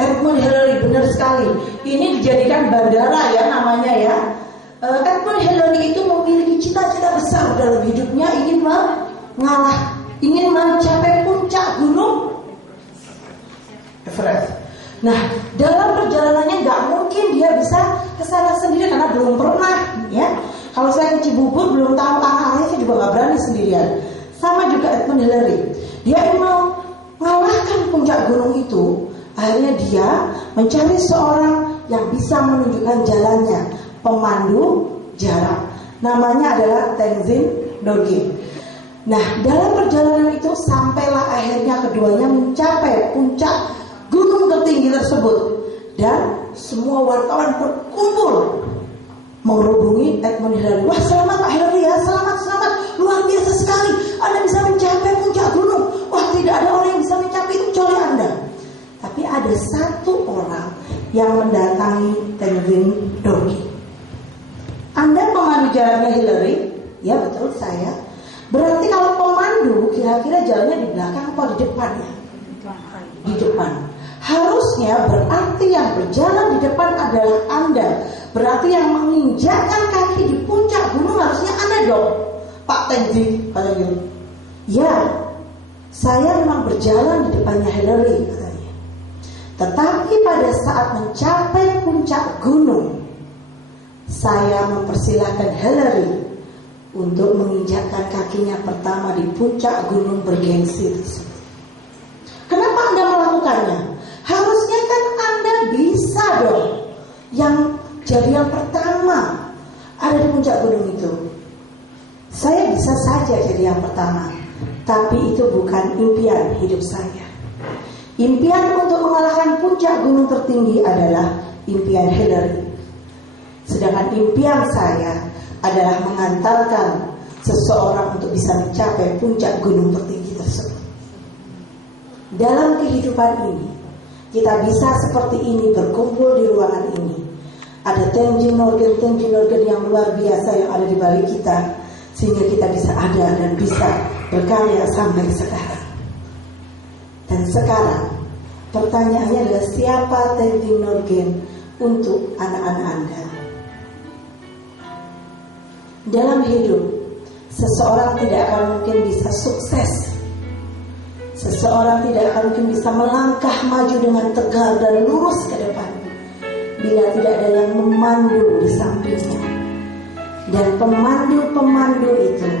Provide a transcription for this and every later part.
Edmund Hillary, benar sekali. Ini dijadikan bandara ya namanya ya. Edmund Hillary itu memiliki cita-cita besar dalam hidupnya, ingin mencapai puncak gunung Everest. Nah, dalam perjalanannya nggak mungkin dia bisa ke sana sendiri karena belum pernah ya. Kalau saya ke Cibubur belum tahu arahnya, saya juga nggak berani sendirian. Sama juga Edmund Hillary, dia ingin mengalahkan puncak gunung itu. Akhirnya dia mencari seorang yang bisa menunjukkan jalannya, pemandu jarak. Namanya adalah Tenzin Norgay. Nah, dalam perjalanan itu sampailah akhirnya keduanya mencapai puncak gunung tertinggi tersebut. Dan semua wartawan berkumpul menghubungi Edmund Hillary. Wah, selamat Pak Hillary ya, selamat, luar biasa sekali, Anda bisa mencapai puncak gunung. Wah, tidak ada orang yang bisa mencapai itu kecuali Anda. Tapi ada satu orang yang mendatangi Tenzin Norgay. Anda pemandu jalannya Hillary? Ya betul, saya. Berarti kalau pemandu kira-kira jalannya di belakang atau di depan ya? Di depan. Harusnya berarti yang berjalan di depan adalah Anda. Berarti yang menginjakkan kaki di puncak gunung harusnya Anda dong, Pak Tenzin, katanya. Ya, saya memang berjalan di depannya Hillary, katanya. Tetapi pada saat mencapai puncak gunung, saya mempersilahkan Hillary untuk menginjakkan kakinya pertama di puncak gunung bergengsi tersebut. Kenapa Anda melakukannya? Harusnya kan Anda bisa dong yang jadi yang pertama ada di puncak gunung itu. Saya bisa saja jadi yang pertama, tapi itu bukan impian hidup saya. Impian untuk mengalahkan puncak gunung tertinggi adalah impian Hillary. Sedangkan impian saya adalah mengantarkan seseorang untuk bisa mencapai puncak gunung tertinggi tersebut. Dalam kehidupan ini, kita bisa seperti ini berkumpul di ruangan ini. Ada Tenzin Norgay yang luar biasa yang ada di balik kita, sehingga kita bisa ada dan bisa berkarya sampai sekarang. Dan sekarang pertanyaannya adalah siapa Tenzin Norgay untuk anak-anak Anda? Dalam hidup, seseorang tidak akan mungkin bisa sukses. Seseorang tidak akan mungkin bisa melangkah maju dengan tegar dan lurus ke depan bila tidak ada yang memandu di sampingnya. Dan pemandu-pemandu itu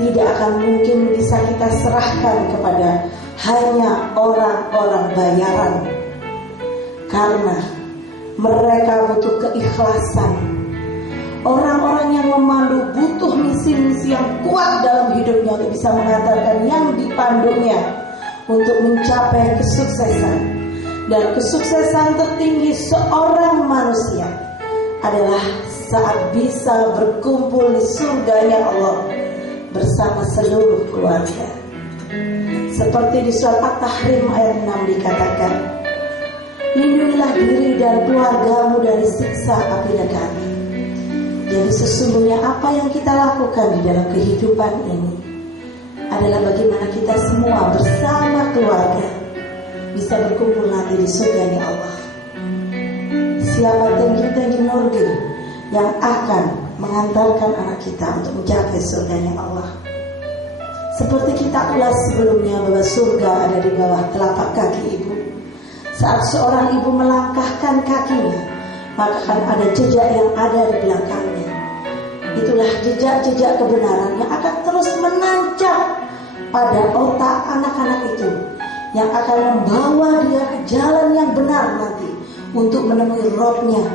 tidak akan mungkin bisa kita serahkan kepada hanya orang-orang bayaran, karena mereka butuh keikhlasan. Orang-orang yang memandu butuh misi-misi yang kuat dalam hidupnya untuk bisa mengantarkan yang dipandunya untuk mencapai kesuksesan. Dan kesuksesan tertinggi seorang manusia adalah saat bisa berkumpul di surganya Allah bersama seluruh keluarga. Seperti di surat At-Tahrim ayat 6 dikatakan, lindungilah diri dan keluargamu dari siksa api neraka. Jadi sesungguhnya apa yang kita lakukan di dalam kehidupan ini adalah bagaimana kita semua bersama keluarga bisa berkumpul nanti di surganya Allah. Siapa Tenzin Norgay yang akan mengantarkan anak kita untuk mencapai surganya Allah? Seperti kita ulas sebelumnya bahwa surga ada di bawah telapak kaki ibu. Saat seorang ibu melangkahkan kakinya, maka akan ada jejak yang ada di belakangnya. Itulah jejak-jejak kebenaran yang akan terus menancap pada otak anak-anak itu, yang akan membawa dia ke jalan yang benar nanti untuk menemui Robnya,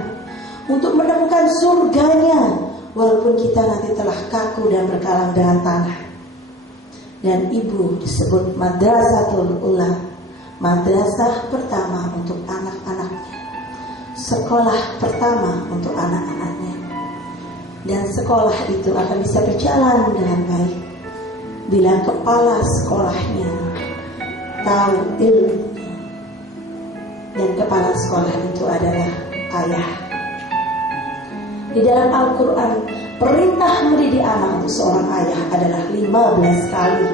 untuk menemukan surganya, walaupun kita nanti telah kaku dan berkalang dengan tanah. Dan ibu disebut Madrasatul Ula, madrasah pertama untuk anak-anaknya, sekolah pertama untuk anak-anaknya. Dan sekolah itu akan bisa berjalan dengan baik bila kepala sekolahnya tahu ilmunya. Dan kepala sekolah itu adalah ayah. Di dalam Al-Quran, perintah mendidik anak untuk seorang ayah adalah 15 kali.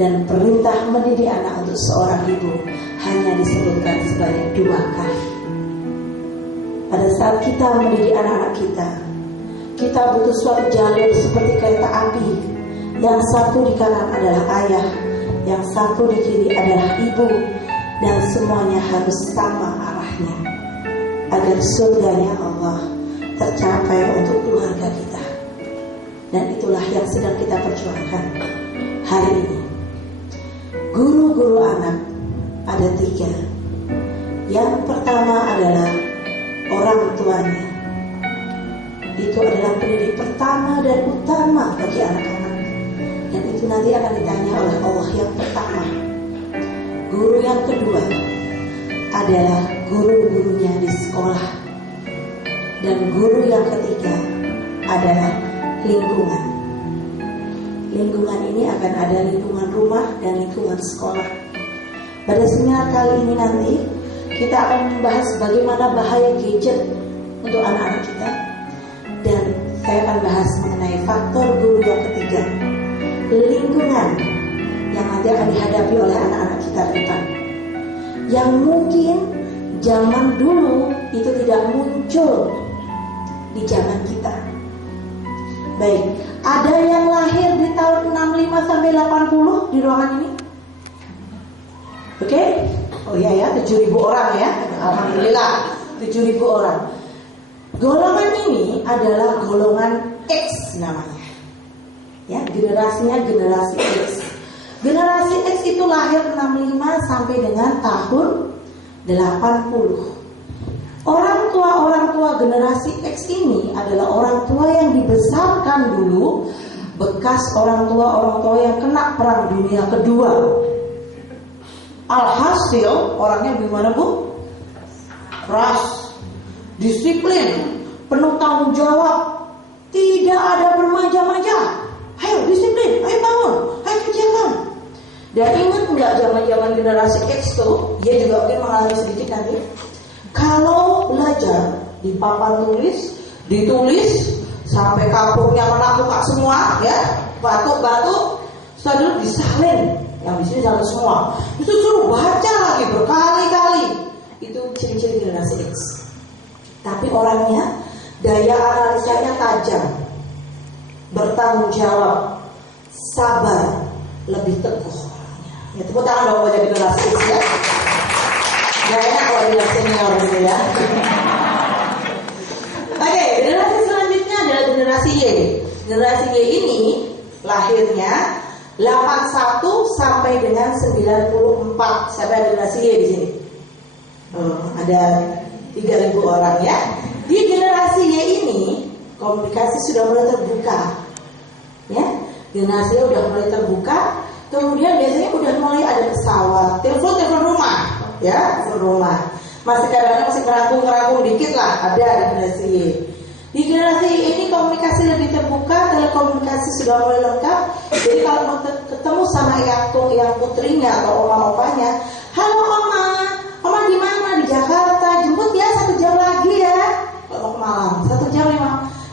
Dan perintah mendidik anak untuk seorang ibu hanya disebutkan sebanyak 2 kali. Pada saat kita mendidik anak-anak kita butuh suatu jalur seperti kereta api. Yang satu di kanan adalah ayah, yang satu di kiri adalah ibu, dan semuanya harus sama arahnya agar surganya Allah tercapai untuk keluarga kita. Dan itulah yang sedang kita perjuangkan hari ini. Guru-guru anak ada 3. Yang pertama adalah orang tuanya. Itu adalah pendidik pertama dan utama bagi anak-anak. Dan itu nanti akan ditanya oleh Allah yang pertama. Guru yang kedua adalah guru-gurunya di sekolah. Dan guru yang ketiga adalah lingkungan. Lingkungan ini akan ada lingkungan rumah dan lingkungan sekolah. Pada seminar kali ini nanti kita akan membahas bagaimana bahaya gadget untuk anak-anak kita. Dan saya akan bahas mengenai faktor guru yang ketiga, lingkungan yang nanti akan dihadapi oleh anak-anak kita ke depan, yang mungkin zaman dulu itu tidak muncul di zaman kita. Baik, ada yang lahir di tahun 65 sampai 80 di ruangan ini? Oke? Oh iya ya, 7.000 orang ya. Alhamdulillah, 7.000 orang. Golongan ini adalah golongan X namanya. Ya, generasinya generasi X. Generasi X itu lahir 65 sampai dengan tahun 80. Orang tua generasi X ini adalah orang tua yang dibesarkan dulu bekas orang tua yang kena perang dunia kedua. Alhasil orangnya gimana Bu? Keras, disiplin, penuh tanggung jawab, tidak ada bermanja-manja. Ayo disiplin, ayo bangun, ayo kerjakan. Dan ingat nggak zaman generasi X tuh, dia juga mungkin mengalami sedikit nanti. Kalau belajar di papan tulis, ditulis sampai kampungnya menakutkan semua, ya, batuk-batuk, setelah disalin, yang di sini salin semua. Itu suruh baca lagi berkali-kali. Itu ciri-ciri generasi X. Tapi orangnya daya analisanya tajam, bertanggung jawab, sabar, lebih teguh orangnya. Ya, tepuk tangan dong buat generasi X ya. Gak enak kalau bilang senior gitu ya. Oke, generasi selanjutnya adalah generasi Y. Generasi Y ini lahirnya 81 sampai dengan 94. Siapa generasi Y di sini? Ada 3.000 orang ya. Di generasi Y ini komunikasi sudah mulai terbuka. Ya, generasi Y udah mulai terbuka. Kemudian biasanya udah mulai ada pesawat, telepon rumah. Ya, rumah. Masih kadang-kadang masih ngerangkung dikit lah ada di generasi Y. Di generasi Y ini komunikasi lebih terbuka, telekomunikasi sudah mulai lengkap. Jadi kalau mau ketemu sama yang putrinya atau oma-opanya, halo oma di mana? Di Jakarta, jemput ya 1 jam lagi ya. Kalau mau ke Malang, 1 jam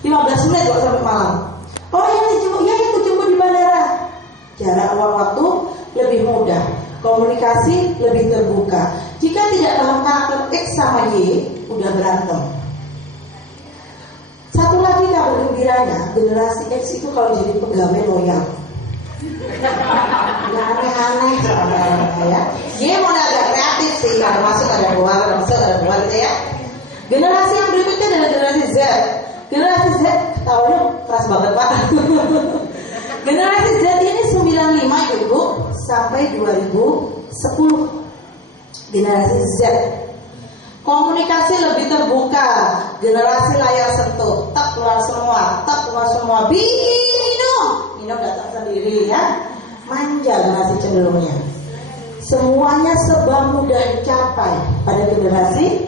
15 menit kalau sampai Malang. Oh ya dijemput, ya aku jemput di bandara. Jarak waktu lebih mudah. Komunikasi lebih terbuka. Jika tidak dalam karakter X sama Y, udah berantem. Satu lagi kabar gembiranya, generasi X itu kalau jadi pegawai loyal. Nggak aneh-aneh soalnya ya. Y mau agak kreatif sih, ada masuk ada keluar gitu ya. Generasi yang berikutnya adalah generasi Z. Generasi Z, tahunnya keras banget Pak. Generasi Z ini 95 Ibu sampai 2010. Generasi Z komunikasi lebih terbuka, generasi layar sentuh, tak keluar semua, minum datang sendiri ya, manja generasi cenderungnya, semuanya serba mudah dicapai pada generasi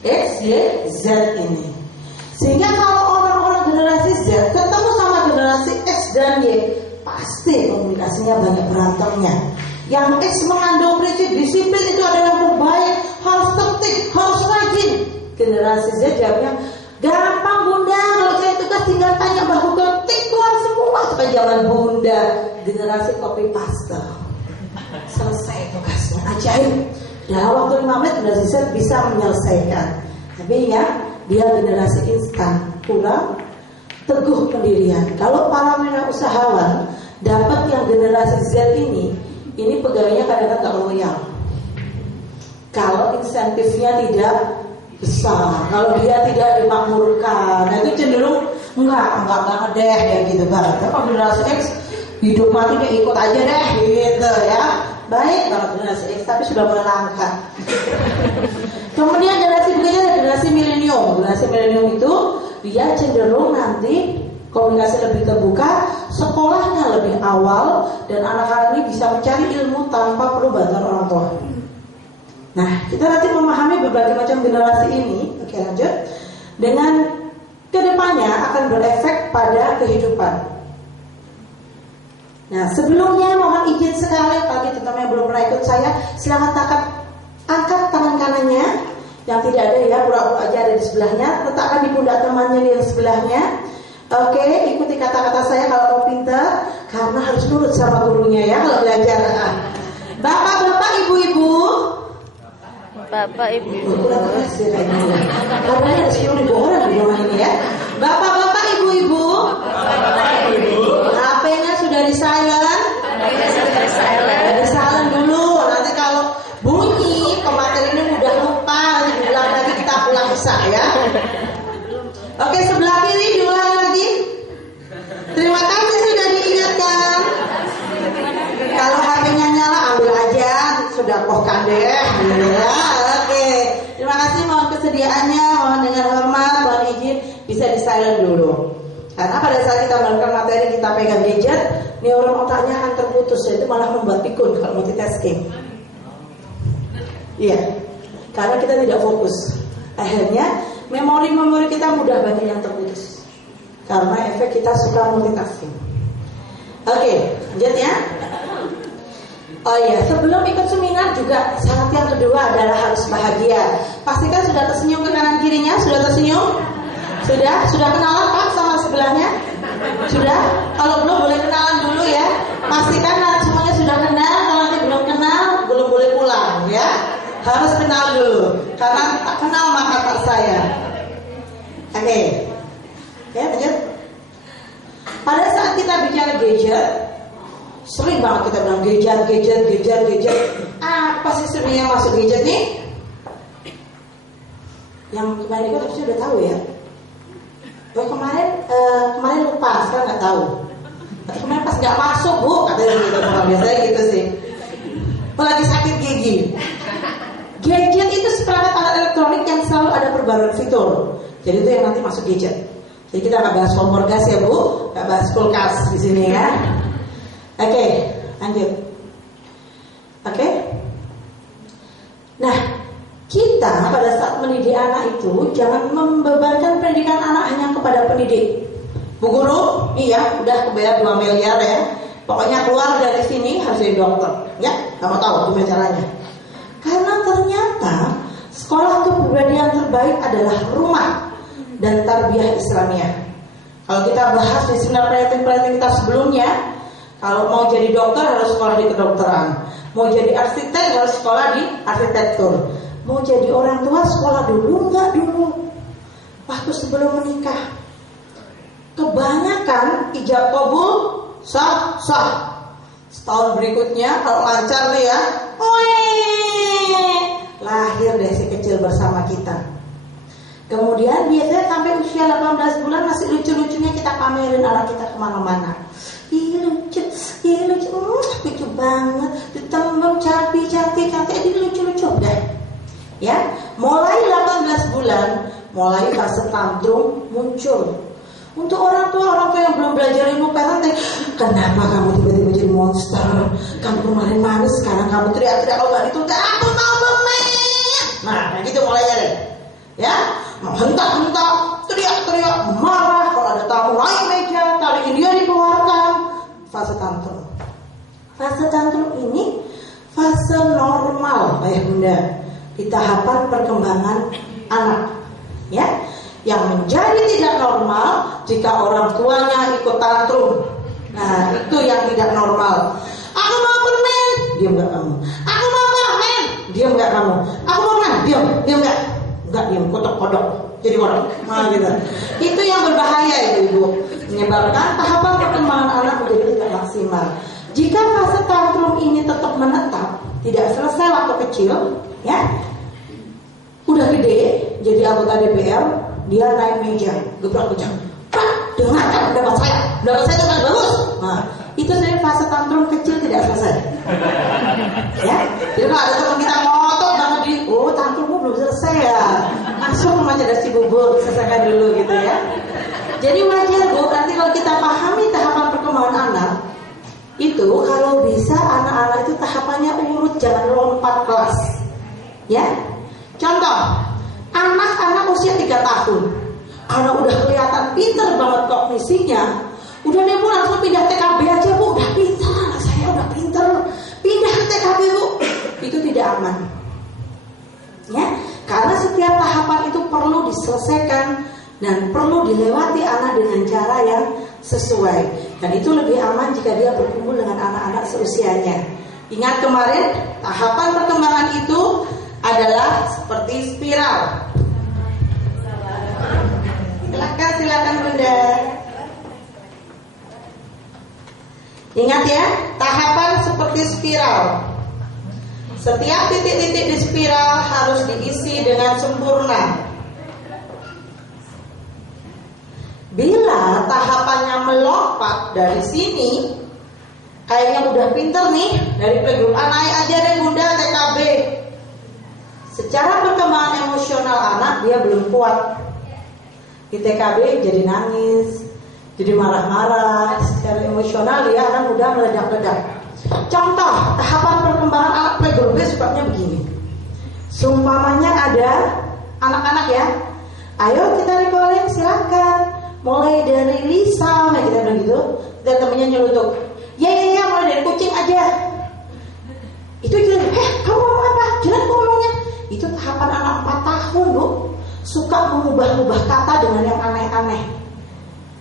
X, Y, Z ini. Sehingga kalau orang-orang generasi Z ketemu sama generasi X dan Y, pasti komunikasinya banyak berantemnya. Yang X mengandung prinsip disiplin itu adalah yang baik, harus tertib, harus rajin. Generasi Z jawabnya, gampang bunda, kalau saya tugas tinggal tanya bahu ketik keluar semua. waktu kan zaman bunda, generasi copy paste. Selesai tugasnya, ajaib. Dalam waktu 5 menit bisa menyelesaikan. Tapi ya, dia generasi instan, kurang teguh pendirian. Kalau para wirausahawan dapat yang generasi Z ini pegawainya kadang-kadang gak loyal. Kalau insentifnya tidak besar, kalau dia tidak dimakmurkan, nah itu cenderung enggak deh ya gitu banget. Kalau generasi X hidup mati dia ikut aja deh gitu ya. Baik banget generasi X, tapi sudah mulai langka. Kemudian generasi berikutnya ada generasi milenium. Generasi milenium itu dia cenderung nanti komunikasi lebih terbuka, sekolahnya lebih awal, dan anak-anak ini bisa mencari ilmu tanpa perlu bantuan orang tua. Nah, kita nanti memahami berbagai macam generasi ini. Oke, lanjut. Dengan kedepannya akan berefek pada kehidupan. Nah, sebelumnya mohon izin sekali bagi teman-teman yang belum pernah ikut saya, silakan angkat tangan kanannya. Yang tidak ada ya, pura-pura aja ada di sebelahnya. Letakkan di pundak temannya di yang sebelahnya. Oke, ikuti kata-kata saya kalau mau pintar, karena harus nurut sama gurunya ya kalau belajar. Bapak-bapak, ibu-ibu. Bapak, ibu. Karena ada 10.000 orang di rumah ini ya. Bapak-bapak, ibu-ibu. HP-nya sudah di silent. Di silent dulu. Nanti kalau bunyi pemateri ini mudah lupa, nanti diulang lagi kita pulang bisa ya. Oke, sebelah kiri diulang lagi. Terima kasih sudah diingatkan. Kalau HP-nya nyala ambil aja, sudah kohkan deh. Ya, oke. Terima kasih, mohon kesediaannya, mohon dengan hormat, mohon izin bisa di silent dulu. Karena pada saat kita melakukan materi kita pegang gadget, neuron otaknya akan terputus, itu malah membuat pikun kalau multitasking. Iya, karena kita tidak fokus. Akhirnya memori kita mudah banyak yang terputus karena efek kita suka multitasking. Oke, lanjut ya. Oh iya, sebelum ikut seminar juga syarat yang kedua adalah harus bahagia. Pastikan sudah tersenyum ke kanan kirinya, sudah tersenyum? Sudah kenalan Pak sama sebelahnya? Sudah? Kalau belum boleh kenalan dulu ya. Pastikan semuanya sudah kenal. Kalau nanti belum kenal, belum boleh pulang ya. Harus kenal dulu, karena tak kenal maka tak sayang. Oke, ya lanjut. Pada saat kita bicara gadget, sering banget kita bilang gadget. Apa sih sebenarnya masuk gadget nih? Yang kemarin itu harusnya udah tahu ya. Kemarin lupa, sekarang nggak tahu. Kemarin pas nggak masuk bu, katanya gitu. Biasanya gitu sih. Lagi sakit gigi. Gadget itu seperangkat alat elektronik yang selalu ada perbaruan fitur. Jadi itu yang nanti masuk gadget. Jadi kita nggak bahas kompor gas ya bu, nggak bahas kulkas di sini ya. Oke, lanjut. Oke. Nah, kita pada saat mendidik anak itu jangan membebankan pendidikan anak hanya kepada pendidik. Bu guru, iya, udah kebayar 2 miliar ya. Pokoknya keluar dari sini harus jadi dokter, ya. Kamu tahu gimana caranya? Karena ternyata sekolah kepribadian terbaik adalah rumah dan tarbiyah Islamiyah. Kalau kita bahas di seminar planning kita sebelumnya, kalau mau jadi dokter harus sekolah di kedokteran, mau jadi arsitek harus sekolah di arsitektur, mau jadi orang tua sekolah dulu nggak dulu waktu sebelum menikah. Kebanyakan ijab kabul sah. Setahun berikutnya kalau lancar nih ya, lahir deh si kecil bersama kita. Kemudian biasanya sampai usia 18 bulan masih lucu-lucunya kita pamerin anak kita kemana-mana. Ih lucu banget, ditembang cantik, ini lucu-lucu deh. Ya, mulai 18 bulan, mulai fase tantrum muncul. Untuk orang tua yang belum belajar ilmu parenting, kenapa kamu tiba-tiba jadi monster? Kamu kemarin manis, sekarang kamu teriak-teriak kalau nggak dituntut, aku mau bermain. Nah, gitu mulainya deh. Ya, hentak-hentak, teriak-teriak, marah kalau ada tamu naik meja, kali ini dia dikeluarkan. Fase tantrum. Fase tantrum ini fase normal, ayah bunda, di tahapan perkembangan anak. Ya. Yang menjadi tidak normal jika orang tuanya ikut tantrum. Nah, itu yang tidak normal. Aku mau permen, diam nggak kamu? Aku mau permen, diam nggak kamu? Aku mau permen, diam nggak? Nggak diam, kodok, jadi kodok. Nah, gitu. Itu yang berbahaya itu ibu, menyebabkan tahapan perkembangan anak menjadi tidak maksimal. Jika fase tantrum ini tetap menetap, tidak selesai waktu kecil, ya, udah gede, jadi anggota DPR, dia naik meja, gebrak-gebrak. Pak, dengarkan pendapat saya itu kan bagus. Nah, itu sebenarnya fase tantrum kecil tidak selesai. Ya, jadi kalau ada teman kita ngotot banget di, oh tantrummu belum selesai ya, langsung aja dari si bubur selesaikan dulu gitu ya. Jadi wajar bu, nanti kalau kita pahami tahapan perkembangan anak, itu kalau bisa anak-anak itu tahapannya urut, jangan lompat kelas. Ya, contoh, anak-anak usia 3 tahun, karena udah kelihatan pinter banget kognisinya, udah nih bu langsung pindah TKB aja bu, udah pinter, anak saya udah pinter, pindah ke TKB bu, itu tidak aman. Ya, karena setiap tahapan itu perlu diselesaikan dan perlu dilewati anak dengan cara yang sesuai, dan itu lebih aman jika dia berkumpul dengan anak-anak seusianya. Ingat kemarin tahapan perkembangan itu adalah seperti spiral. Silakan Bunda. Ingat ya, tahapan seperti spiral. Setiap titik-titik di spiral harus diisi dengan sempurna. Bila tahapannya melompat dari sini, kayaknya udah pinter nih, dari playgroup A naik aja deh Bunda TKB. Secara perkembangan emosional anak dia belum kuat. Di TKB jadi nangis, jadi marah-marah. Secara emosional dia akan mudah meledak-ledak. Contoh tahapan perkembangan anak playgroup B sebabnya begini. Seumpamanya ada anak-anak ya, ayo kita recalling, silakan. Mulai dari Lisa, kita bilang gitu, dan temennya nyelutuk, ya mulai dari kucing aja. Itu kita, kamu ngomong apa? Jelas ngomongnya. Itu tahapan anak 4 tahun bu, suka mengubah-ubah kata dengan yang aneh-aneh.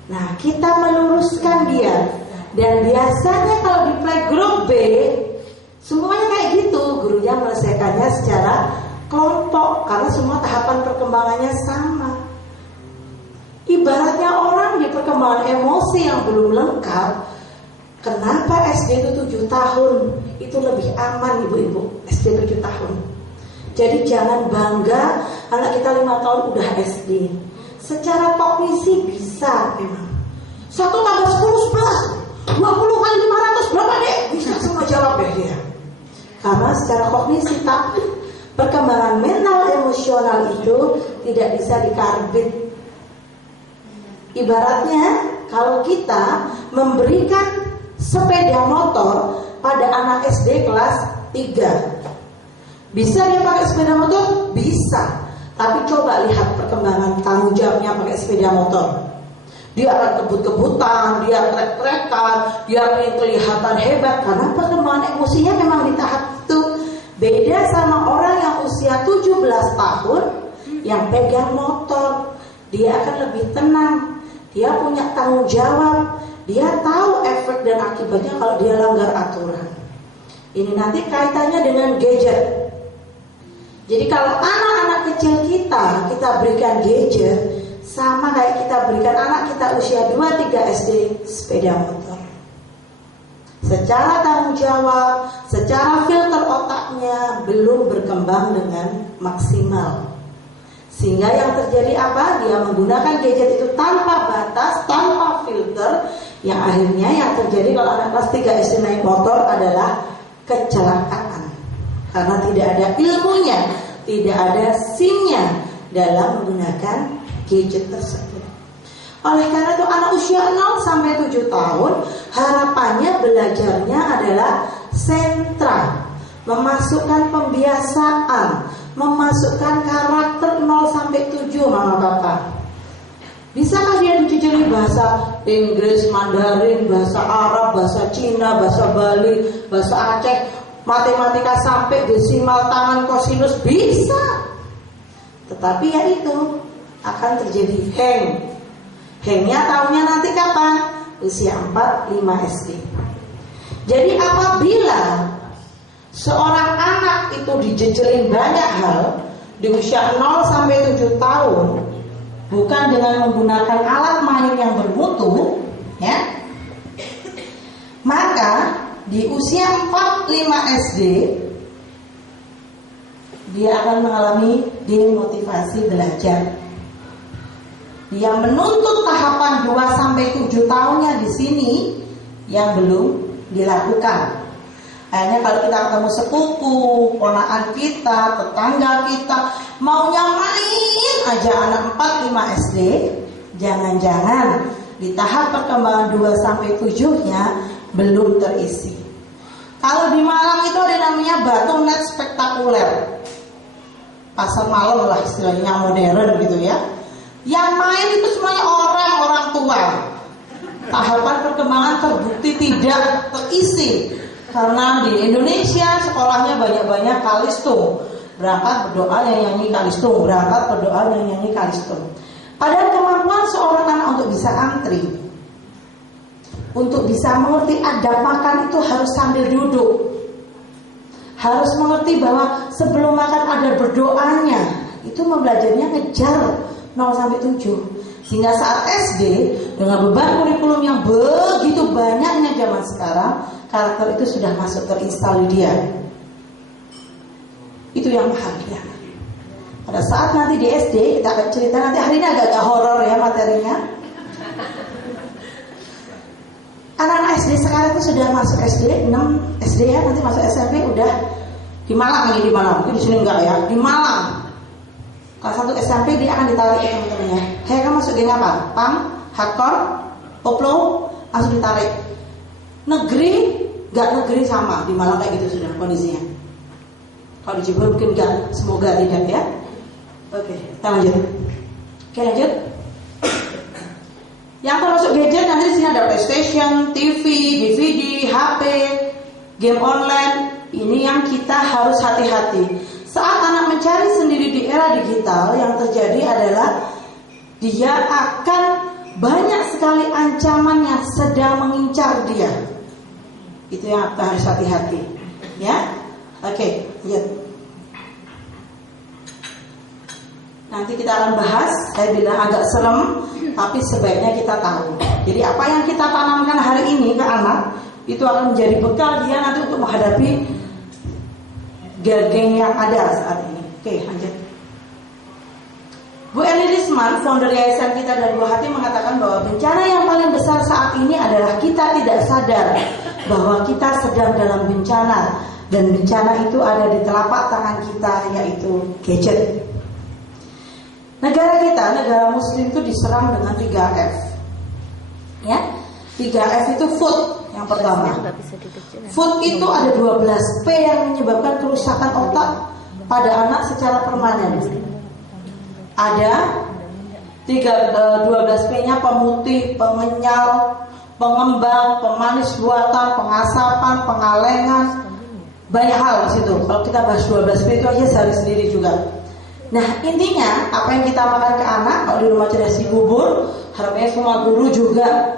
Nah, kita meluruskan dia. Dan biasanya kalau di playgroup B, semuanya kayak gitu, gurunya menyelesaikannya secara kelompok, karena semua tahapan perkembangannya sama. Ibaratnya orang di perkembangan emosi yang belum lengkap. Kenapa SD itu 7 tahun? Itu lebih aman ibu-ibu, SD 7 tahun. Jadi jangan bangga anak kita 5 tahun udah SD. Secara kognisi bisa memang. 1 tambah 10 11, 20 kali 500 berapa deh? Bisa semua jawab ya dia. Karena secara kognisi, tapi perkembangan mental emosional itu tidak bisa dikarbit. Ibaratnya kalau kita memberikan sepeda motor pada anak SD kelas 3, bisa dia pakai sepeda motor? Bisa. Tapi coba lihat perkembangan tanggung jawabnya pakai sepeda motor. Dia akan kebut-kebutan, dia trek-trekan, dia ingin kelihatan hebat, karena perkembangan emosinya memang di tahap itu. Beda sama orang yang usia 17 tahun yang pegang motor. Dia akan lebih tenang, dia punya tanggung jawab, dia tahu efek dan akibatnya kalau dia langgar aturan. Ini nanti kaitannya dengan gadget. Jadi kalau anak-anak kecil kita berikan gadget, sama kayak kita berikan anak kita usia 2-3 SD sepeda motor. Secara tanggung jawab, secara filter otaknya belum berkembang dengan maksimal. Sehingga yang terjadi apa? Dia menggunakan gadget itu tanpa batas, tanpa filter. Yang akhirnya yang terjadi kalau anak kelas 3 SD naik motor adalah kecelakaan. Karena tidak ada ilmunya, tidak ada SIM-nya dalam menggunakan gadget tersebut. Oleh karena itu anak usia 0 sampai 7 tahun harapannya belajarnya adalah sentra, memasukkan pembiasaan, memasukkan karakter 0 sampai 7 mama papa. Bisakah dia dijajari bahasa Inggris, Mandarin, bahasa Arab, bahasa Cina, bahasa Bali, bahasa Aceh, matematika sampai desimal tangan kosinus? Bisa. Tetapi ya itu akan terjadi hang. Hangnya tahunya nanti kapan? usia 4-5 SD. Jadi apabila seorang anak itu dijejelin banyak hal di usia 0 sampai 7 tahun, bukan dengan menggunakan alat main yang bermutu, ya, maka di usia 4-5 SD dia akan mengalami demotivasi belajar. Dia menuntut tahapan 2 sampai 7 tahunnya di sini yang belum dilakukan. Akhirnya kalau kita ketemu sepupu, ponakan kita, tetangga kita, maunya main aja anak 4-5 SD, jangan-jangan di tahap perkembangan 2 sampai 7-nya belum terisi. Kalau di Malang itu ada namanya Batu Net Spektakuler, pasar malam lah istilahnya, modern gitu ya. Yang main itu semuanya orang tua. Tahapan perkembangan terbukti tidak terisi karena di Indonesia sekolahnya banyak-banyak kalistung. Berangkat berdoa yang nyanyi kalistung, berangkat berdoa yang nyanyi kalistung. Padahal kemampuan seorang anak untuk bisa antri, untuk bisa mengerti adab makan itu harus sambil duduk. Harus mengerti bahwa sebelum makan ada berdoanya. Itu membelajarnya ngejar 0 sampai 7. Sehingga saat SD dengan beban kurikulum yang begitu banyaknya zaman sekarang, karakter itu sudah masuk terinstal di dia. Itu yang bahagia. Pada saat nanti di SD kita akan cerita, nanti hari ini agak horor ya materinya. Anak-anak SD sekarang itu sudah masuk SD 6 SD ya, nanti masuk SMP udah di Malang lagi, di Malang. Mungkin di sini enggak ya, di Malang. Kelas 1 SMP dia akan ditarik ya teman-temannya. Hei, kamu masuk geng apa? Pang, hardcore, koplo, langsung ditarik. Negeri, gak negeri sama di Malang kayak gitu sudah kondisinya. Kalau di Jember mungkin gak, semoga tidak ya. Oke, kita lanjut. Oke, lanjut. Yang termasuk gadget nanti di sini ada PlayStation, TV, DVD, HP, game online. Ini yang kita harus hati-hati. Saat anak mencari sendiri di era digital, yang terjadi adalah dia akan banyak sekali ancaman yang sedang mengincar dia. Itu yang kita harus hati-hati. Ya, oke, lihat. Nanti kita akan bahas. Saya bilang agak serem, tapi sebaiknya kita tahu. Jadi apa yang kita tanamkan hari ini ke anak itu akan menjadi bekal dia nanti untuk menghadapi geng yang ada saat ini. Oke, lanjut. Bu Eli Risman, founder yayasan kita dan Bu Hati mengatakan bahwa bencana yang paling besar saat ini adalah kita tidak sadar bahwa kita sedang dalam bencana, dan bencana itu ada di telapak tangan kita, yaitu gadget. Negara kita, negara Muslim itu diserang dengan 3F. Ya, 3F itu food. Yang pertama, food itu ada 12 P yang menyebabkan kerusakan otak pada anak secara permanen. Ada 12 P-nya pemutih, pengenyal, pengembang, pemanis buatan, pengasapan, pengalengan, banyak hal di situ. Kalau kita bahas 12 P itu aja sehari sendiri juga. Nah, intinya apa yang kita makan ke anak, kalau di rumah cerdas bubur, harapannya semua guru juga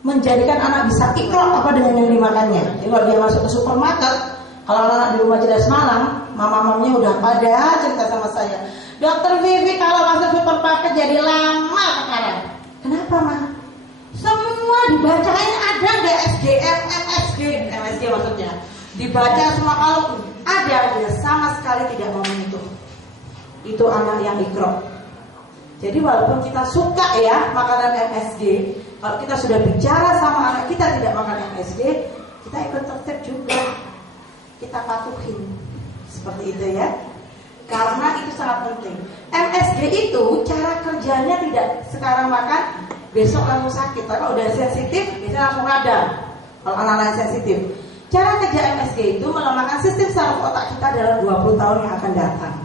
menjadikan anak bisa ikrar apa dengan yang dimakannya. Jadi kalau dia masuk ke supermarket, kalau anak di rumah cerdas Malang, mama-mamanya udah pada cerita sama saya, Dokter Vivi kalau masuk supermarket jadi lama sekarang. Kenapa, Ma? Semua dibacain ada nggak SGM, MSG maksudnya. Dibaca semua, kalau ada dia sama sekali tidak mau menyentuh. Itu anak yang ikrar. Jadi walaupun kita suka ya makanan MSG, kalau kita sudah bicara sama anak kita tidak makan MSG, kita ikut tertib juga. Kita patuhin. Seperti itu ya. Karena itu sangat penting. MSG itu cara kerjanya tidak sekarang makan, besok langsung sakit. Tapi kalau udah sensitif, bisa langsung radang. Kalau anak-anak sensitif. Cara kerja MSG itu melemahkan sistem saraf otak kita dalam 20 tahun yang akan datang.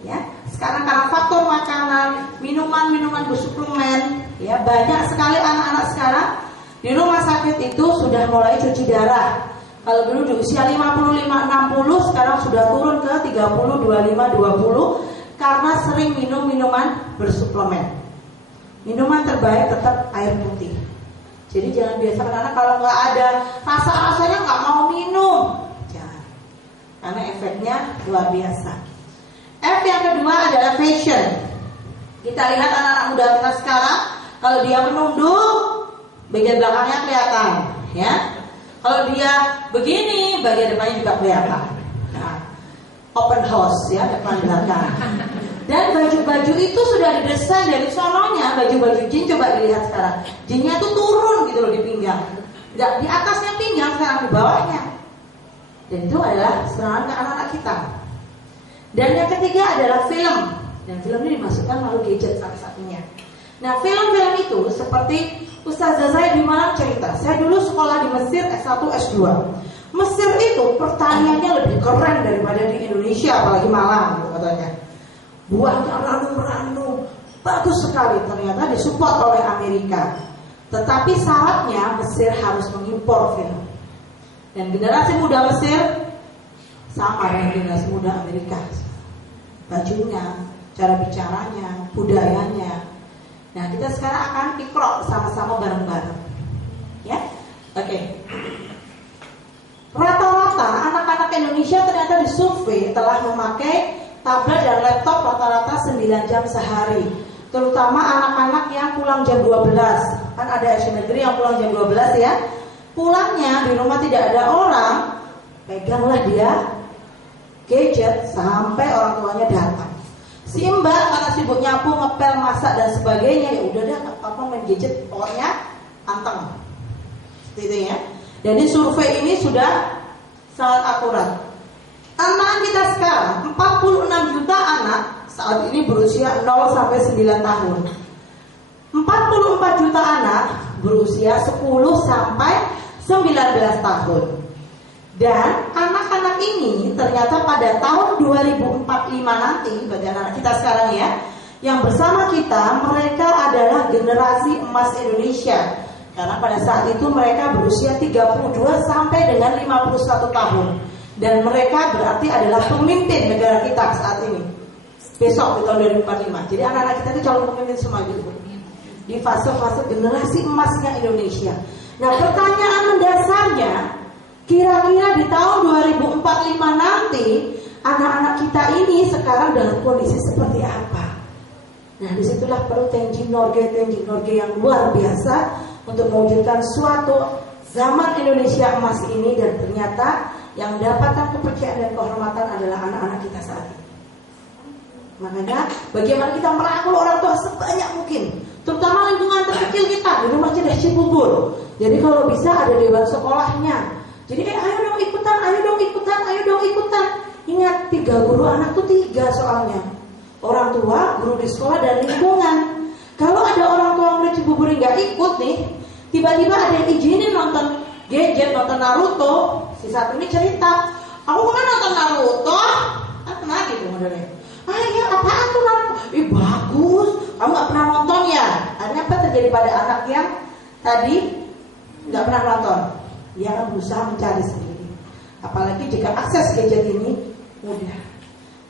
Ya, sekarang karena faktor makanan, minuman bersuplemen, ya banyak sekali anak-anak sekarang di rumah sakit itu sudah mulai cuci darah. Kalau dulu di usia 55-60, sekarang sudah turun ke 30-25-20 karena sering minum minuman bersuplemen. Minuman terbaik tetap air putih. Jadi jangan biasakan anak kalau nggak ada rasa-rasanya nggak mau minum, jangan, karena efeknya luar biasa. F yang kedua adalah fashion. Kita lihat anak-anak muda kita sekarang, kalau dia menunduk, bagian belakangnya kelihatan, ya. Kalau dia begini, bagian depannya juga kelihatan. Nah, open house ya, depan belakang. Dan baju-baju itu sudah didesain dari sononya. Baju-baju jin coba dilihat sekarang, jinnya tuh turun gitu loh di pinggang, nggak di atasnya pinggang, sekarang di bawahnya. Dan itu adalah serangan ke anak-anak kita. Dan yang ketiga adalah film. Dan film ini dimasukkan melalui gadget salah satunya. Nah, film-film itu seperti Ustazah saya di Malang cerita, saya dulu sekolah di Mesir S1 S2. Mesir itu pertaniannya lebih keren daripada di Indonesia, apalagi Malang gitu katanya. Buahnya ranum-ranum, bagus sekali, ternyata disupport oleh Amerika. Tetapi syaratnya Mesir harus mengimpor film. Dan generasi muda Mesir sama dengan generasi muda Amerika. Bajunya, cara bicaranya, budayanya. Nah, kita sekarang akan ikrok sama-sama bareng-bareng. Ya, oke. Rata-rata anak-anak Indonesia ternyata disurvei telah memakai tablet dan laptop rata-rata 9 jam sehari. Terutama anak-anak yang pulang jam 12. Kan ada SD negeri yang pulang jam 12 ya. Pulangnya di rumah tidak ada orang, peganglah dia gadget sampai orang tuanya datang. Si mbak karena sibuk nyapu, ngepel, masak dan sebagainya, ya udah dah nggak apa-apa main gadget, pokoknya anteng. Seperti itu ya. Jadi survei ini sudah sangat akurat. Anak kita sekarang 46 juta anak saat ini berusia 0 sampai 9 tahun. 44 juta anak berusia 10 sampai 19 tahun. Dan anak-anak ini ternyata pada tahun 2045 nanti, bagi anak kita sekarang ya, yang bersama kita, mereka adalah generasi emas Indonesia. Karena pada saat itu mereka berusia 32 sampai dengan 51 tahun. Dan mereka berarti adalah pemimpin negara kita saat ini. Besok di tahun 2045. Jadi anak-anak kita itu calon pemimpin semua gitu. Di fase-fase generasi emasnya Indonesia. Nah, pertanyaan mendasarnya, kira-kira di tahun 2045 nanti anak-anak kita ini sekarang dalam kondisi seperti apa? Nah, disitulah perlu Tenjin Norgay yang luar biasa untuk mewujudkan suatu zaman Indonesia emas ini. Dan ternyata yang mendapatkan kepercayaan dan kehormatan adalah anak-anak kita saat ini. Makanya bagaimana kita merangkul orang tua sebanyak mungkin, terutama lingkungan terkecil kita di rumah Cerdas Cibubur. Jadi kalau bisa ada dewan sekolahnya. Jadi ayo dong ikutan, ayo dong ikutan. Ingat 3 guru anak tuh 3 soalnya. Orang tua, guru di sekolah dan lingkungan. Kalau ada orang tua murid Cibubur nggak ikut nih, tiba-tiba ada yang izinin nonton gadget, nonton Naruto. Si satu ini cerita, aku pernah nonton Naruto, pernah gitu modelnya. Ya apaan tuh Naruto? Bagus, kamu nggak pernah nonton ya? Akhirnya apa terjadi pada anak yang tadi nggak pernah nonton? Dia akan berusaha mencari sendiri. Apalagi jika akses gadget ini mudah.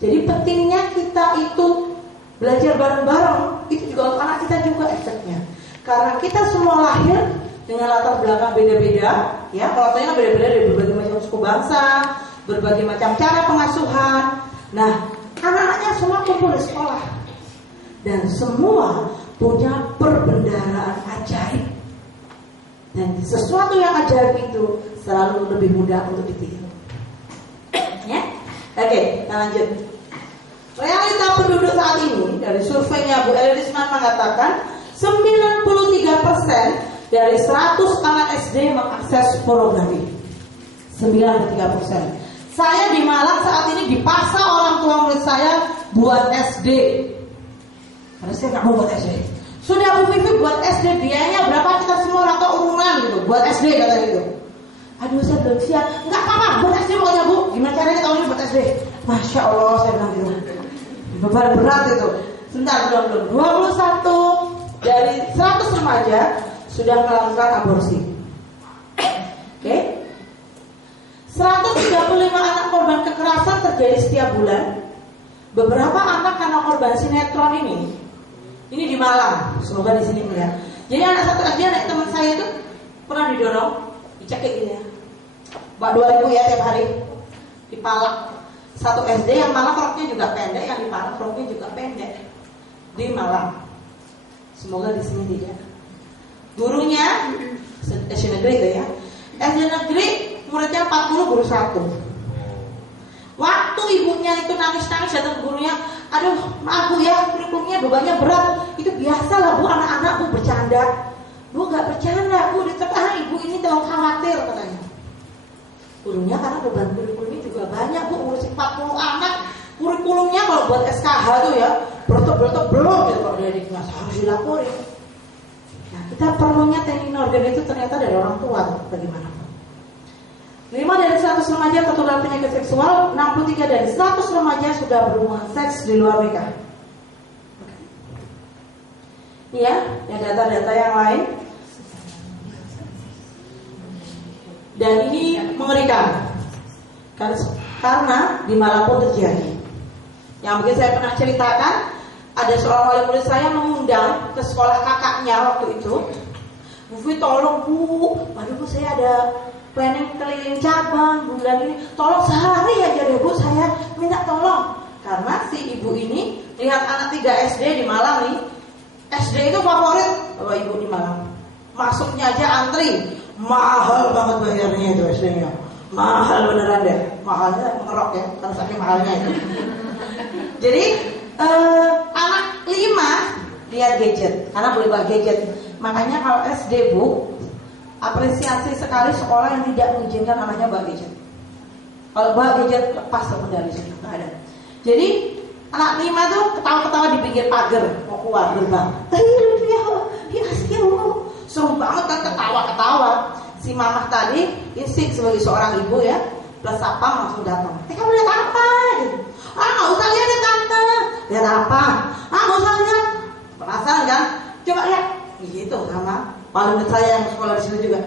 Jadi pentingnya kita itu belajar bareng-bareng. Itu juga untuk anak kita juga efeknya. Karena kita semua lahir dengan latar belakang beda-beda, ya. Kalau tanya beda-beda dari berbagai macam suku bangsa, berbagai macam cara pengasuhan. Nah, anak-anaknya semua kumpul di sekolah dan semua punya perbendaharaan ajaib. Dan sesuatu yang ajaib itu selalu lebih mudah untuk ditiru. Ya, oke, kita lanjut. Realita penduduk saat ini dari surveinya Bu Elisman mengatakan 93% dari 100 anak SD mengakses pornografi. 93%. Saya di Malang saat ini dipaksa orang tua murid saya buat SD. Karena saya nggak mau buat SD. Sudah Bu Vivi buat SD, biayanya berapa kita semua orang tua urunan gitu. Buat SD katanya gitu. Aduh saya belum siap. Nggak apa-apa, buat SD pokoknya Bu. Gimana caranya tahun ini buat SD? Masya Allah saya bilang gitu. Beban berat itu. Sebentar belum. 21 dari 100 remaja sudah melakukan aborsi. Oke? 135 anak korban kekerasan terjadi setiap bulan. Beberapa anak karena korban sinetron ini di Malang, semoga di sini melihat. Jadi anak satu SD, anak teman saya itu Pernah didorong, dicekik gitu ya. Mbak 2000 ya tiap hari dipalak. Satu SD yang Malang roknya juga pendek, yang di Malang roknya juga pendek di Malang. Semoga di sini tidak. Gurunya SD negeri itu ya. SD negeri muridnya 40, guru 1. Waktu ibunya itu nangis-nangis datang ke gurunya, aduh maaf bu ya, kurikulumnya bebannya berat. Itu biasa lah bu, anak-anak bu bercanda. Bu gak bercanda bu, di tengah ibu ini terlalu khawatir katanya. Gurunya karena beban kurikulumnya juga banyak bu, ngurusin 40 anak. Kurikulumnya kalau buat SKH tuh ya berotot-berotot belum gitu kalau dari kelas harus dilaporin. Nah kita perlunya teknik organ itu ternyata dari orang tua tuh, bagaimana? 5 dari 100 remaja tertular penyakit seksual, 63 dari 100 remaja sudah berhubungan seks di luar nikah. Ya, data-data yang lain. Dan ini mengerikan karena di Malang pun terjadi. Yang mungkin saya pernah ceritakan, ada seorang wali murid saya mengundang ke sekolah kakaknya waktu itu. Bu Fi tolong bu, aduh bu saya ada planning keliling cabang bulan ini, tolong sehari aja deh bu, saya minta tolong. Karena si ibu ini lihat anak 3 SD di Malang nih, SD itu favorit bapak ibu di Malang. Masuknya aja antri, mahal banget bayarnya itu SD-nya. Mahal beneran deh, mahalnya ngerok ya, karena saking mahalnya itu. Jadi anak 5 lihat gadget, karena boleh bawa gadget. Makanya kalau SD bu, apresiasi sekali sekolah yang tidak mengizinkan anaknya bawa gadget. Kalau bawa gadget lepas dari situ, nggak ada. Jadi anak 5 tuh ketawa-ketawa di pinggir pagar mau keluar gerbang. Ya asyik, seru banget kan ketawa-ketawa. Si mamah tadi insting sebagai seorang ibu ya, plus sapam langsung datang. Kamu lihat apa? Gitu. Nggak usah lihat ya tante. Lihat apa? Nggak usah lihat. Penasaran kan? Coba lihat. Gitu sama paling saya yang sekolah di sini juga.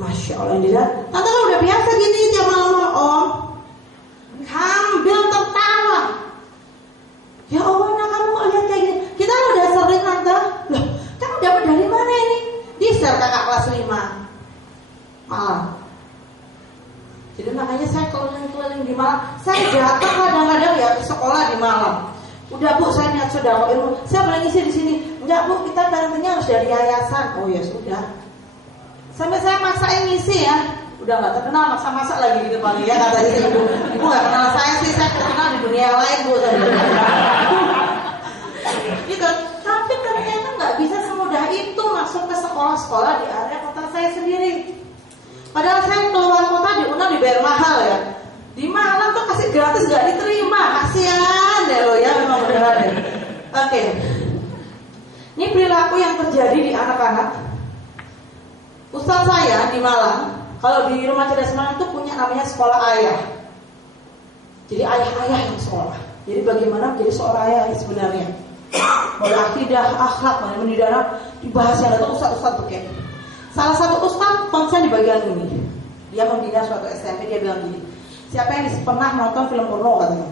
Masya Allah yang dilihat. Tante kan udah biasa gini tiap malam om. Sambil tertawa. Ya Allah, nah kamu lihat kayak gini. Kita udah sering tante. Loh, kamu dapat dari mana ini? Di share kakak kelas 5 Malang. Jadi makanya saya keliling-keliling di Malang. Saya datang kadang-kadang ya ke sekolah di Malang. Udah bu, saya niat sudah kok ilmu. Saya boleh ngisi di sini. Enggak bu, kita parentingnya harus dari yayasan. Oh ya sudah. Sampai saya maksain ngisi ya. Udah nggak terkenal, maksa-maksa lagi gitu paling ya katanya ibu. Ibu nggak kenal saya sih, saya terkenal di dunia yang lain bu. Gitu. Tapi ternyata nggak bisa semudah itu masuk ke sekolah-sekolah di area kota saya sendiri. Padahal saya keluar kota di UNAR dibayar mahal ya. Di Malang tuh kasih gratis nggak diterima, kasihan deh lo ya memang beneran deh. Oke. Ini perilaku yang terjadi di anak-anak. Ustaz saya di Malang, kalau di rumah cerdas Malang itu punya namanya sekolah ayah. Jadi ayah-ayah yang sekolah. Jadi bagaimana menjadi seorang ayah sebenarnya? Mulai akidah, akhlak, mendidik anak dibahas yang datang ustaz-ustaz begitu. Salah satu ustaz konsen di bagian ini. Dia membina suatu SMP, dia bilang gini. Siapa yang pernah nonton film porno katanya?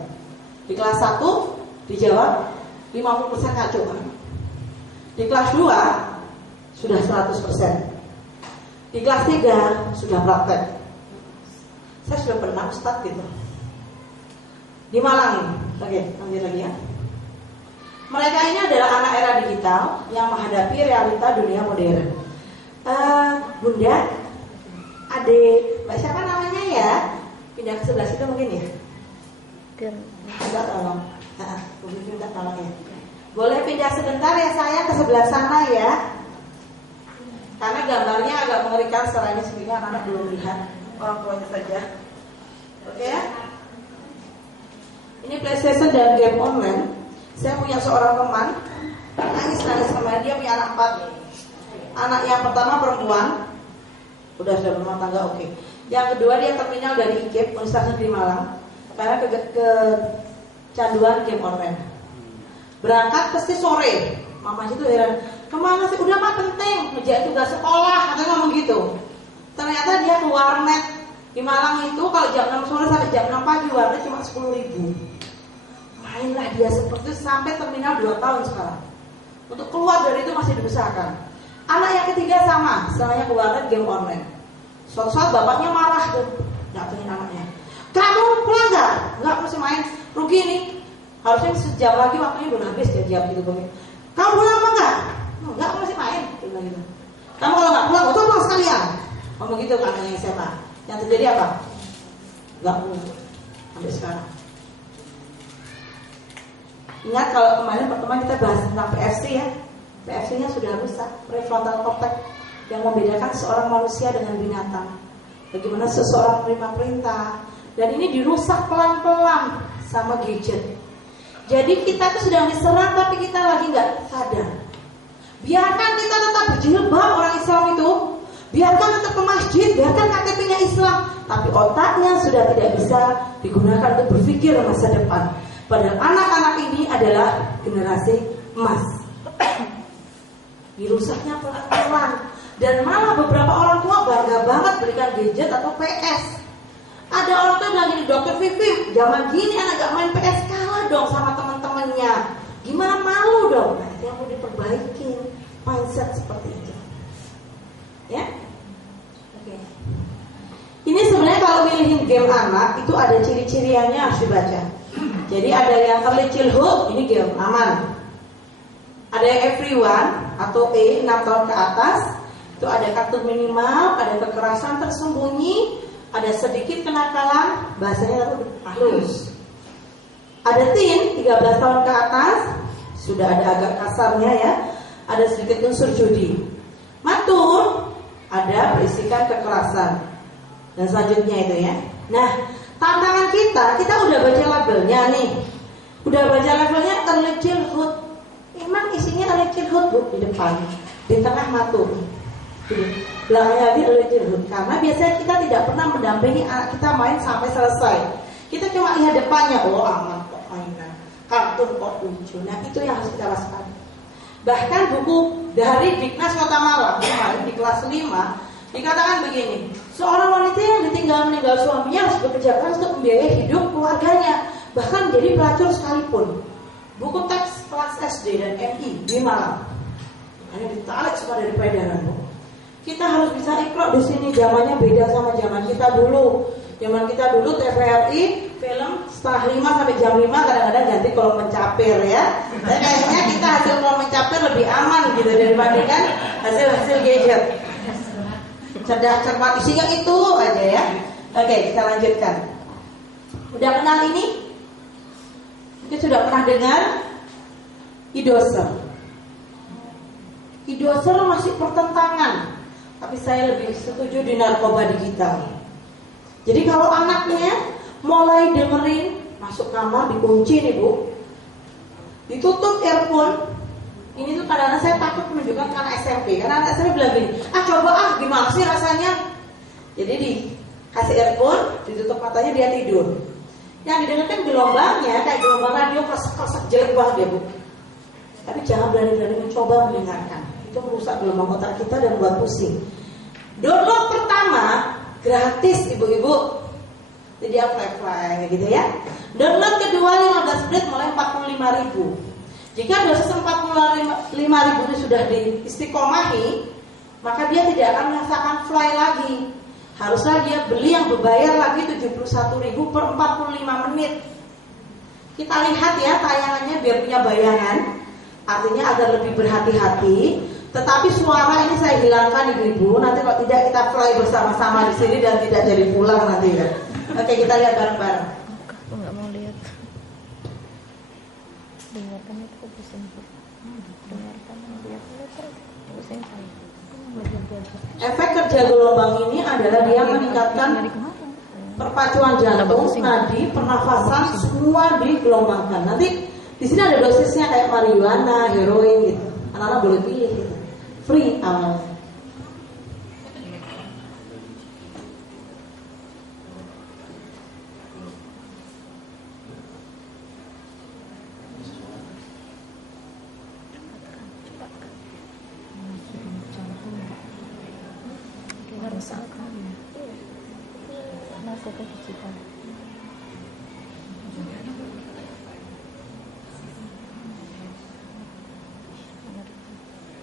Di kelas 1 dijawab 50% kacau kan? Di kelas 2 sudah 100%. Di kelas 3 sudah praktek. Saya sudah pernah ustaz gitu. Di Malang ini. Oke, lanjut lagi ya. Mereka ini adalah anak era digital yang menghadapi realita dunia modern. Bunda, adik, Mbak siapa namanya ya? Pindah ke sebelah situ mungkin ya? Minta tolong. Minta tolong ya. Boleh pindah sebentar ya saya ke sebelah sana ya. Karena gambarnya agak mengerikan secara ini sehingga anak-anak belum lihat, orang tuanya saja. Oke ya? Ini PlayStation dan game online. Saya punya seorang teman, nangis-nangis sama dia punya anak 4. Anak yang pertama perempuan, sudah berumah tangga oke. Yang kedua dia terminal dari IKIP, Universitas Negeri Malang, karena kecanduan game online. Berangkat pasti sore, mama itu heran, kemana sih? Udah mah penting, ngerjain tugas sekolah, katanya ngomong gitu. Ternyata dia ke warnet di Malang itu kalau jam 6 sore sampai jam 6 pagi warnet cuma 10.000. Mainlah dia seperti itu sampai terminal 2 tahun sekarang. Untuk keluar dari itu masih diusahakan. Anak yang ketiga sama, istilahnya ke warnet game online. Suatu saat bapaknya marah tuh, datengin anaknya. Kamu pulang nggak? Nggak, masih main. Rugi nih. Harusnya sejam lagi waktunya belum habis, dia jawab gitu begini. Kamu pulang apa enggak? Enggak, masih main. Gitu. Kamu kalau nggak pulang, atau pulang sekalian. Ngomong gitu kan anaknya SMA. Yang terjadi apa? Nggak pulang sampai sekarang. Ingat kalau kemarin pertemuan kita bahas tentang PFC ya. PFC-nya sudah rusak, prefrontal cortex, yang membedakan seorang manusia dengan binatang. Bagaimana seseorang menerima perintah. Dan ini dirusak pelan-pelan sama gadget. Jadi kita tuh sedang diserang tapi kita lagi nggak sadar. Biarkan kita tetap berjilbab orang Islam itu, biarkan tetap ke masjid, biarkan KTP-nya Islam, tapi otaknya sudah tidak bisa digunakan untuk berpikir masa depan. Padahal anak-anak ini adalah generasi emas. Dirusaknya pelan-pelan. Dan malah beberapa orang tua bangga banget berikan gadget atau PS. Ada orang tua bilang gini, Dokter Vivi, zaman gini anak gak main PS, kalah dong sama teman-temannya. Gimana, malu dong? Nah, itu yang mau diperbaiki mindset seperti itu. Ya, oke. Ini sebenarnya kalau milihin game anak itu ada ciri-ciriannya harus dibaca. Jadi ada yang early childhood, ini game aman. Ada yang everyone atau 6 tahun ke atas, itu ada kartu minimal, ada kekerasan tersembunyi, ada sedikit kenakalan, bahasanya halus. Ada teen 13 tahun ke atas, sudah ada agak kasarnya ya, ada sedikit unsur judi. Matur, ada berisikan kekerasan. Dan selanjutnya itu ya. Nah, tantangan kita udah baca labelnya nih. Udah baca labelnya early childhood. Emang isinya early childhood Bu di depan, di tengah matur. Belakangnya lagi early childhood. Karena biasanya kita tidak pernah mendampingi anak kita main sampai selesai. Kita cuma lihat depannya, oh aman kok mainan, kartun kok lucu. Nah itu yang harus kita waspada. Bahkan buku dari Diknas Kota Malang kemarin di kelas 5 dikatakan begini, seorang wanita yang meninggal suaminya harus bekerja keras untuk membiayai hidup keluarganya, bahkan menjadi pelacur sekalipun. Buku teks kelas SD dan MI di Malang hanya ditarik semua dari peredaran. Kita harus bisa ikro di sini. Zamannya beda sama zaman kita dulu. Zaman kita dulu TVRI film setengah 5 sampai jam 5 kadang-kadang ganti kolom mencapir ya. Dan kayaknya kita hasil kolom mencapir lebih aman gitu dibandingkan hasil gadget. Cerdas cermat isinya itu aja ya. Oke, kita lanjutkan. Udah kenal ini? Mungkin sudah pernah dengar idoser. Idoser masih pertentangan, tapi saya lebih setuju di narkoba digital. Jadi kalau anaknya mulai dengerin, masuk kamar dikunci nih Bu, ditutup earphone. Ini tuh kadang-kadang saya takut menunjukkan ke anak SMP, karena anak saya bilang gini, coba gimana sih rasanya. Jadi dikasih earphone, ditutup matanya, dia tidur. Yang didengarkan gelombangnya kayak gelombang radio kresek-kresek jelek banget ya Bu. Tapi jangan berani-berani mencoba mendengarkan. Itu merusak gelombang otak kita dan buat pusing. Download pertama gratis ibu-ibu. Jadi fly gitu ya. Download kedua 15 menit mulai 45.000. Jika dosis 45.000 itu sudah diistiqomahi, maka dia tidak akan merasakan fly lagi. Harusnya dia beli yang berbayar lagi 71.000 per 45 menit. Kita lihat ya tayangannya biar punya bayangan. Artinya agar lebih berhati-hati. Tetapi suara ini saya hilangkan ibu-ibu. Nanti kalau tidak kita fly bersama-sama di sini dan tidak jadi pulang nanti ya. Oke, kita lihat bareng-bareng. Aku nggak mau lihat. Dengarkan itu pusing. Dengarkan lihat pusing saya. Efek kerja gelombang ini adalah dia meningkatkan perpacuan jantung, nadi, pernafasan, semua digelombangkan. Nanti di sini ada dosisnya kayak marijuana, heroin gitu. Anak-anak boleh pilih gitu. Free awalnya. Masuk ke digital.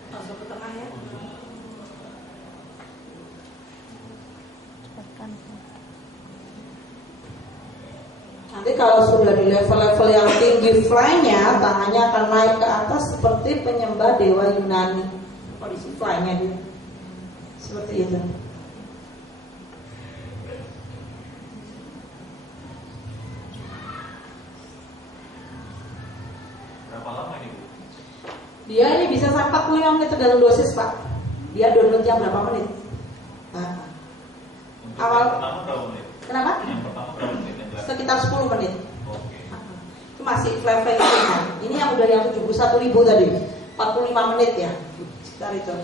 Masuk ke tengah ya. kalau sudah di level-level yang tinggi fly-nya, tangannya akan naik ke atas seperti penyembah dewa Yunani. Kondisi fly-nya dia seperti itu. Berapa lama ini, Bu? Dia ini bisa sampai 45 menit tergantung dosis, Pak. Dia downloadnya berapa menit? Nah, awal pertama berapa menit? kenapa? Yang pertama berapa menit? Yang jelas? Sekitar 10 menit. Oke. Itu masih fly-fly ringan. Ini yang udah yang 71.000 tadi, 45 menit ya. Sekitar itu.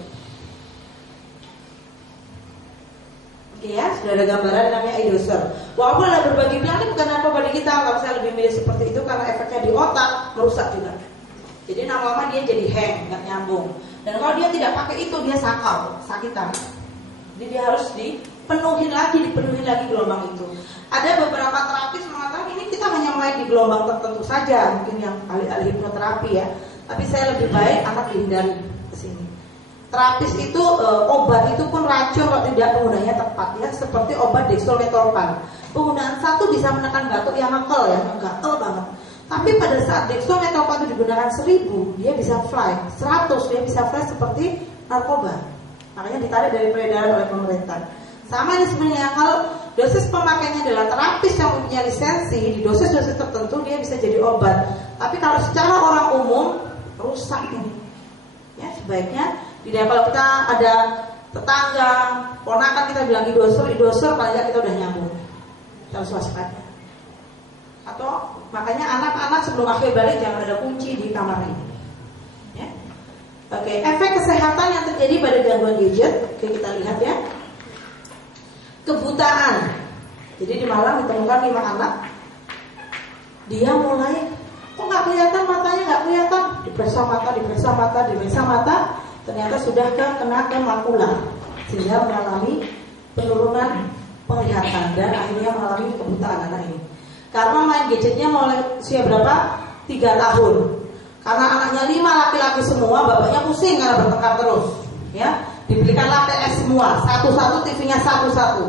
Oke ya, sudah ada gambaran namanya iDoser. Walaupun ada berbagai pilihan, ini bukan narkoba di kita. Kalau saya lebih milih seperti itu karena efeknya di otak merusak juga. Jadi lama-lama dia jadi hang, nggak nyambung. Dan kalau dia tidak pakai itu, dia sakau, sakitan. Jadi dia harus dipenuhi lagi gelombang itu. Ada beberapa terapis mengatakan ini kita hanya mulai di gelombang tertentu saja, mungkin yang ahli-ahli hipnoterapi ya. Tapi saya lebih baik anak dihindari ke sini. Terapis itu obat itu pun racun kalau tidak penggunaannya tepat ya, seperti obat dextrometorphan. Penggunaan satu bisa menekan batuk yang ngekal ya, gatel banget. Tapi pada saat dextrometorphan itu digunakan 1000, dia bisa fly, 100 dia bisa fly seperti narkoba. Makanya ditarik dari peredaran oleh pemerintah. Sama ini sebenarnya, kalau dosis pemakainya adalah terapis yang punya lisensi, di dosis-dosis tertentu dia bisa jadi obat. Tapi kalau secara orang umum rusak ini. Ya, sebaiknya tidak. Kalau kita ada tetangga, ponakan kita bilang iDoser, paling tidak kita udah nyambung. Kita harus waspada. Atau makanya anak-anak sebelum akhir balik jangan ada kunci di kamar ini. Ya. Oke, efek kesehatan yang terjadi pada gangguan gadget, oke, kita lihat ya. Kebutaan. Jadi di Malang ditemukan 5 anak. Dia mulai kok nggak kelihatan matanya, nggak kelihatan, diperiksa mata, ternyata sudah kena ke makula, sehingga mengalami penurunan penglihatan dan akhirnya mengalami kebutaan anak ini. Karena main gadgetnya mulai usia berapa? 3 tahun. Karena anaknya 5 laki-laki semua, bapaknya pusing karena bertengkar terus. Ya, dibelikanlah PS semua, satu-satu TV-nya satu-satu.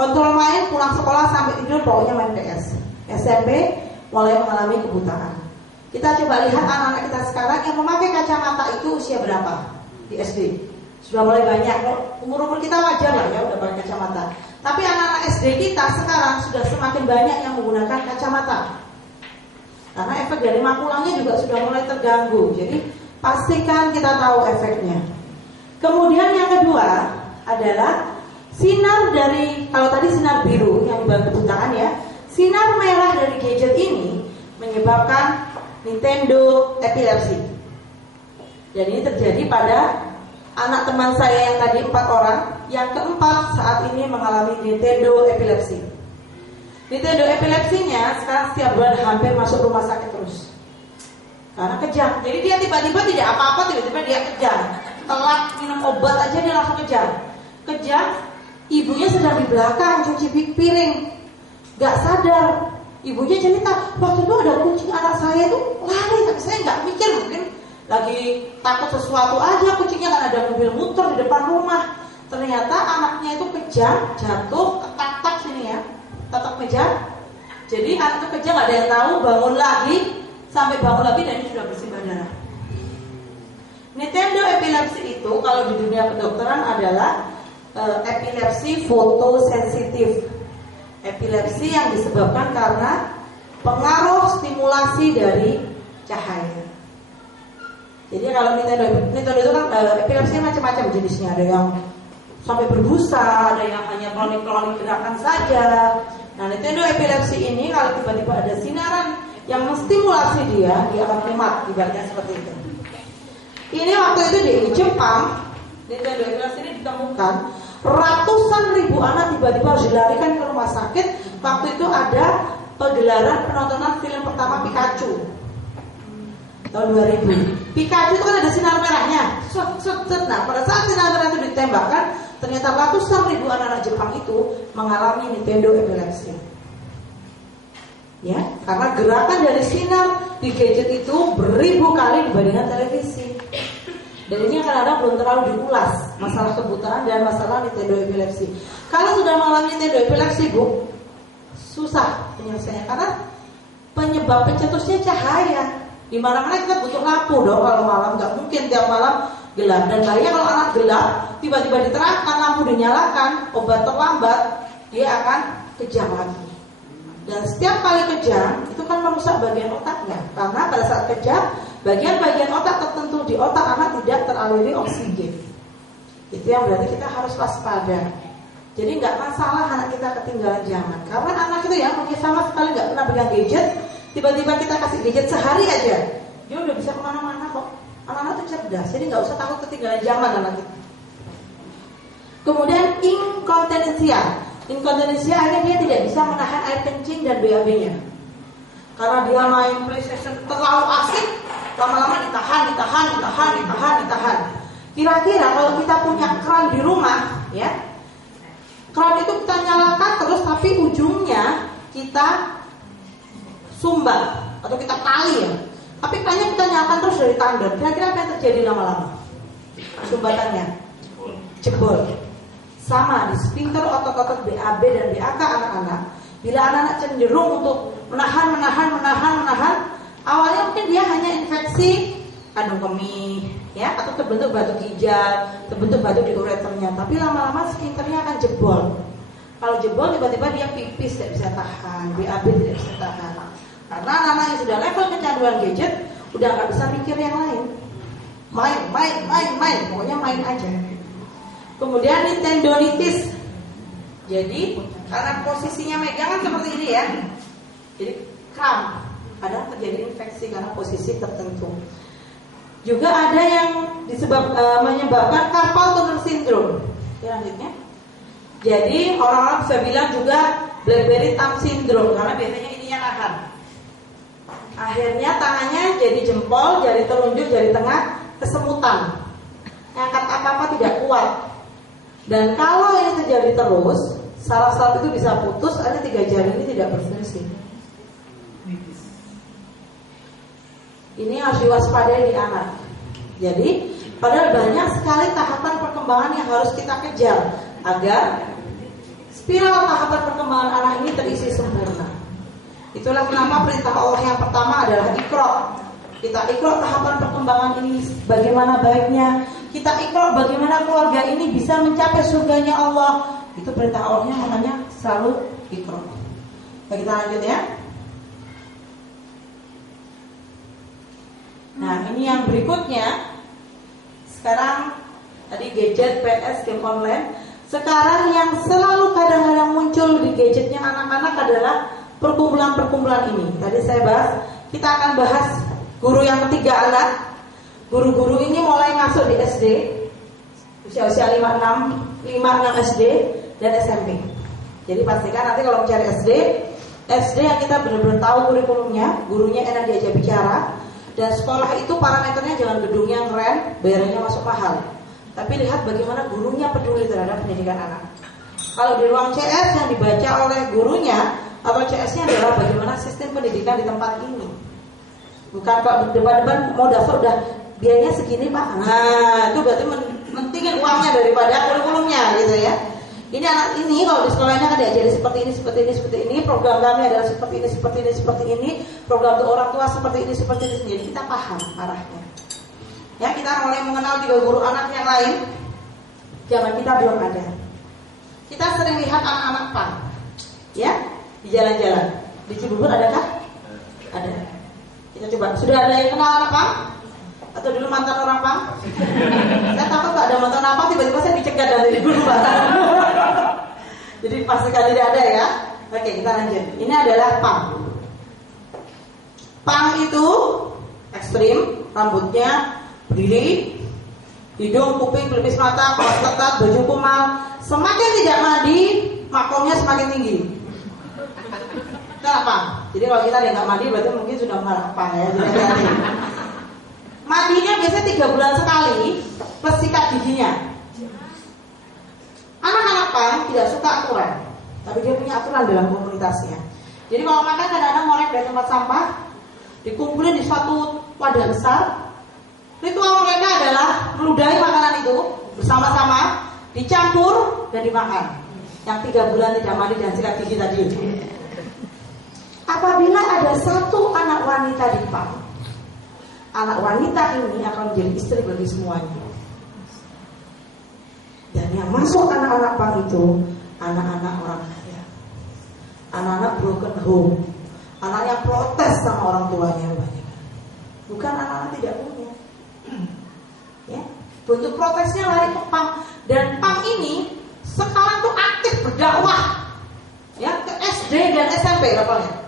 Kontrol main, pulang sekolah sampai tidur pokoknya main PS. SMP mulai mengalami kebutaan. Kita coba lihat anak-anak kita sekarang yang memakai kacamata itu usia berapa? Di SD sudah mulai banyak. Umur kita wajar lah ya udah pakai kacamata. Tapi anak-anak SD kita sekarang sudah semakin banyak yang menggunakan kacamata. Karena efek dari makulanya juga sudah mulai terganggu. Jadi pastikan kita tahu efeknya. Kemudian yang kedua adalah sinar dari, kalau tadi sinar biru yang menyebabkan kebutaan ya, sinar merah dari gadget ini menyebabkan Nintendo epilepsi. Dan ini terjadi pada anak teman saya yang tadi 4 orang, yang keempat saat ini mengalami Nintendo epilepsi. Nintendo epilepsinya sekarang setiap bulan hampir masuk rumah sakit terus. Karena kejang. Jadi dia tiba-tiba tidak apa-apa, tiba-tiba dia kejang. Telat minum obat aja dia langsung kejang. Kejang, ibunya sedang di belakang cuci piring, gak sadar. Ibunya cerita, waktu itu ada kucing anak saya itu lari, tapi saya gak mikir, mungkin lagi takut sesuatu aja, kucingnya kan ada mobil muter di depan rumah. Ternyata anaknya itu kejang, jatuh, ketak-tak sini ya, tetap kejang. Jadi anak itu kejang, gak ada yang tahu, bangun lagi, sampai bangun lagi dan ini sudah bersimbah darah. Nintendo epilepsi itu kalau di dunia kedokteran adalah epilepsi fotosensitif. Epilepsi yang disebabkan karena pengaruh stimulasi dari cahaya. Jadi kalau Nintendo itu kan epilepsi macam-macam jenisnya. Ada yang sampai berbusa, ada yang hanya klonik-klonik gerakan saja. Nah, Nintendo epilepsi ini kalau tiba-tiba ada sinaran yang menstimulasi dia akan kumat, ibaratnya seperti itu. Ini waktu itu di Jepang, Nintendo epilepsi ini ditemukan. Ratusan ribu anak tiba-tiba harus dilarikan ke rumah sakit. Waktu itu ada pegelaran penontonan film pertama Pikachu tahun 2000. Pikachu itu kan ada sinar merahnya. Nah, pada saat sinar merah itu ditembakkan, ternyata ratusan ribu anak-anak Jepang itu mengalami Nintendo epilepsi. Ya, karena gerakan dari sinar di gadget itu beribu kali dibandingkan televisi. Dan ini kadang-kadang belum terlalu diulas masalah kebutaan dan masalah Nintendo epilepsi. Kalau sudah mengalami Nintendo epilepsi, Bu, susah penyelesaiannya karena penyebab pencetusnya cahaya. Di mana-mana kita butuh lampu dong kalau malam, nggak mungkin tiap malam gelap. Dan bahaya kalau anak gelap, tiba-tiba diterangkan, lampu dinyalakan, obat terlambat, dia akan kejang lagi. Dan setiap kali kejang, itu kan merusak bagian otaknya. Karena pada saat kejang, bagian-bagian otak tertentu di otak anak tidak teraliri oksigen. Itu yang berarti kita harus waspada. Jadi nggak masalah anak kita ketinggalan zaman. Karena anak itu ya mungkin sama sekali nggak pernah pegang gadget. Tiba-tiba kita kasih gadget sehari aja, dia udah bisa kemana-mana kok. Anak-anak itu cerdas, jadi nggak usah takut ketinggalan zaman anak kita. Kemudian inkontinensia. Inkontinensia akhirnya dia tidak bisa menahan air kencing dan BAB-nya. Karena dia main PlayStation terlalu asik, lama-lama ditahan. Kira-kira kalau kita punya keran di rumah, ya, keran itu kita nyalakan terus, tapi ujungnya kita sumbat atau kita tali ya. Tapi kayaknya kita nyalakan terus dari tandon. Kira-kira apa yang terjadi lama-lama? Sumbatannya jebol. Sama di sphincter otot-otot BAB dan BAK anak-anak. Bila anak-anak cenderung untuk menahan, awalnya mungkin dia hanya infeksi kandung kemih, ya, atau terbentuk batu ginjal, terbentuk batu di ureternya. Tapi lama-lama sphincternya akan jebol. Kalau jebol tiba-tiba dia pipis tidak bisa tahan, BAB tidak bisa tahan. Karena anak yang sudah level kecanduan gadget udah nggak bisa mikir yang lain. Main, pokoknya main aja. Kemudian ini tendonitis. Jadi karena posisinya megangan seperti ini ya, jadi kram, kadang terjadi infeksi karena posisi tertentu. Juga ada yang menyebabkan carpal tunnel syndrome. Selanjutnya, jadi orang-orang bisa bilang juga Blackberry thumb syndrome karena biasanya ininya nahan. Akhirnya tangannya jadi jempol, jari telunjuk, jari tengah kesemutan. Ngangkat apa-apa tidak kuat. Dan kalau ini terjadi terus, saraf-saraf itu bisa putus, akhirnya 3 jari ini tidak berfungsi. Ini harus diwaspadai di anak. Jadi, padahal banyak sekali tahapan perkembangan yang harus kita kejar agar spiral tahapan perkembangan anak ini terisi sempurna. Itulah kenapa perintah Allah yang pertama adalah Iqra. Kita Iqra tahapan perkembangan ini bagaimana baiknya. Kita Iqra bagaimana keluarga ini bisa mencapai surganya Allah. Itu perintah Allahnya, makanya selalu Iqra. Baik, kita lanjut ya. Nah, ini yang berikutnya. Sekarang tadi gadget, PS, game online. Sekarang yang selalu kadang-kadang muncul di gadgetnya anak-anak adalah perkumpulan-perkumpulan ini. Tadi saya bahas, kita akan bahas guru yang ketiga anak. Guru-guru ini mulai masuk di SD, usia-usia 5-6 SD dan SMP. Jadi pastikan nanti kalau mencari SD yang kita benar-benar tahu kurikulumnya, gurunya enak diajak bicara, dan sekolah itu parameternya jangan gedungnya keren, bayarannya masuk mahal. Tapi lihat bagaimana gurunya peduli terhadap pendidikan anak. Kalau di ruang CS yang dibaca oleh gurunya atau CS-nya adalah bagaimana sistem pendidikan di tempat ini. Bukan Pak depan-depan mau daftar udah biayanya segini Pak. Nah, itu berarti mentingin uangnya daripada kurikulumnya gitu ya. Ini anak ini kalau di sekolahnya kan diajari seperti ini, program kami adalah seperti ini, program untuk orang tua seperti ini. Jadi kita paham arahnya. Ya, kita mulai mengenal 3 guru anak yang lain. Zaman kita belum ada. Kita sering lihat anak-anak PAN, ya, di jalan-jalan. Di Cibubur adakah? Ada. Kita coba. Sudah ada yang kenal anak PAN? Atau dulu mantan orang PAN? Saya takut tak ada mantan apa tiba-tiba saya dicegat dari guru mantan. Jadi pastikan tidak ada ya. Oke, kita lanjut. Ini adalah PAN. PAN itu ekstrim, rambutnya berdiri, hidung, kuping, pelipis mata, kaos ketat, baju kumal. Semakin tidak mandi, makomnya semakin tinggi. Kenapa? Jadi kalau kita nggak mandi berarti mungkin sudah mengarah ke PAN ya. Jadi mandinya biasanya 3 bulan sekali plus sikat giginya. Anak-anak PAN tidak suka aturan, tapi dia punya aturan dalam komunitasnya. Jadi kalau makan kadang-kadang ngorek dari tempat sampah, dikumpulin di suatu wadah besar. Ritual mereka adalah meludahi makanan itu bersama-sama, dicampur dan dimakan. Yang 3 bulan tidak mandi dan sikat gigi tadi. apabila ada satu anak wanita di PAM, anak wanita ini akan menjadi istri bagi semuanya. Dan yang masuk anak-anak PAM itu anak-anak orang kaya, anak-anak broken home, anak yang protes sama orang tuanya banyak. Bukan anak-anak tidak punya. Ya, bentuk protesnya lari ke PAM. Dan PAM ini sekarang tuh aktif berdakwah, ya, ke SD dan SMP levelnya.